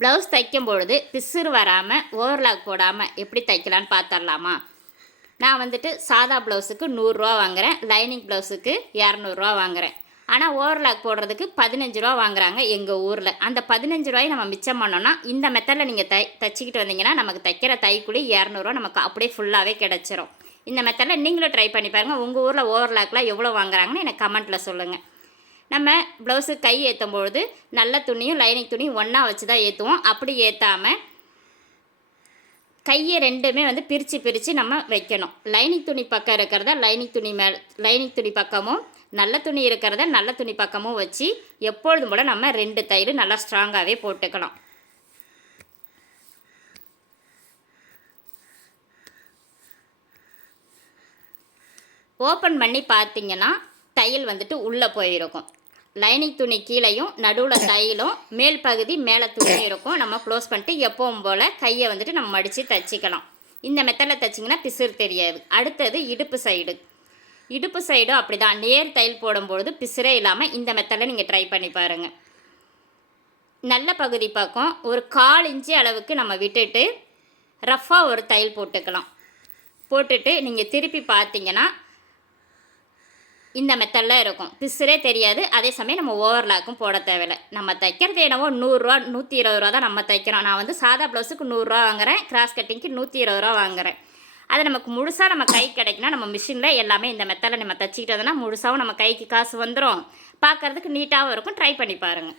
Blouse தைக்கும் பொழுது பிசுறு வராமல் ஓவர்லாக் போடாமல் எப்படி தைக்கலான்னு பார்த்துடலாமா நான் வந்துட்டு சாதா ப்ளவுஸுக்கு நூறுரூவா வாங்குகிறேன் லைனிங் ப்ளவுஸுக்கு இரநூறுவா வாங்குகிறேன் ஆனால் ஓவர்லாக் போடுறதுக்கு பதினஞ்சு ரூபா வாங்குறாங்க எங்கள் ஊரில். அந்த பதினஞ்சு ரூபாயை நம்ம மிச்சம் பண்ணோன்னா இந்த மெத்தடில் நீங்கள் தை தைச்சிக்கிட்டு வந்தீங்கன்னா நமக்கு தைக்கிற தைக்குழி இரநூறுவா நமக்கு அப்படியே ஃபுல்லாகவே கிடச்சிரும். இந்த மெத்தடில் நீங்களும் ட்ரை பண்ணி பாருங்கள் உங்கள் ஊரில் ஓவர்லாக்லாம் எவ்வளோ வாங்குறாங்கன்னு எனக்கு கமெண்ட்டில் சொல்லுங்கள் நம்ம ப்ளவுஸு கை ஏற்றும் பொழுது நல்ல துணியும் லைனிங் துணியும் ஒன்றா வச்சு தான் ஏற்றுவோம் அப்படி ஏற்றாமல் கையை ரெண்டுமே வந்து பிரித்து பிரித்து நம்ம வைக்கணும். லைனிங் துணி பக்கம் இருக்கிறத லைனிங் துணி மேல் லைனிங் துணி பக்கமும் நல்ல துணி இருக்கிறத நல்ல துணி பக்கமும் வச்சு எப்பொழுதும் கூட நம்ம ரெண்டு தையல் நல்லா ஸ்ட்ராங்காகவே போட்டுக்கலாம். ஓப்பன் பண்ணி பார்த்தீங்கன்னா தையல் வந்துட்டு உள்ளே போயிருக்கும். லைனிங் துணி கீழேயும் நடுவில் தையலும் மேல் பகுதி மேலே துணி இருக்கும். நம்ம க்ளோஸ் பண்ணிட்டு எப்பவும் போல் கையை வந்துட்டு நம்ம மடித்து தைச்சிக்கலாம். இந்த மெத்தடில் தைச்சிங்கன்னா பிசுறு தெரியாது. அடுத்தது இடுப்பு சைடு இடுப்பு சைடும் அப்படி தான் நேர் தையல் போடும்பொழுது பிசுறே இல்லாமல் இந்த மெத்தடில் நீங்கள் ட்ரை பண்ணி பாருங்கள் நல்ல பகுதி பக்கம் ஒரு கால் இன்ச்சு அளவுக்கு நம்ம விட்டுட்டு ரஃப்பாக ஒரு தையல் போட்டுக்கலாம். போட்டுட்டு நீங்கள் திருப்பி பார்த்தீங்கன்னா இந்த மெத்தடில் இருக்கும். பிசுரே தெரியாது. அதே சமயம் நம்ம ஓவர்லாக்கும் போட தேவையில்லை. நம்ம தைக்கிறது என்னவோ நூறுரூவா நூற்றி இருபது ரூபா தான் நம்ம தைக்கிறோம். நான் வந்து சாதா ப்ளவுஸுக்கு நூறுரூவா வாங்குறேன். கிராஸ் கட்டிங்க்கு நூற்றி இருபது ரூபா வாங்குறேன். அது நமக்கு முழுசாக நம்ம கை கிடைக்குன்னா நம்ம மிஷினில் எல்லாமே இந்த மெத்தடில் நம்ம தைச்சிக்கிட்டதுன்னா முழுசாகவும் நம்ம கைக்கு காசு வந்துடும் பார்க்குறதுக்கு நீட்டாகவும் இருக்கும். ட்ரை பண்ணி பாருங்கள்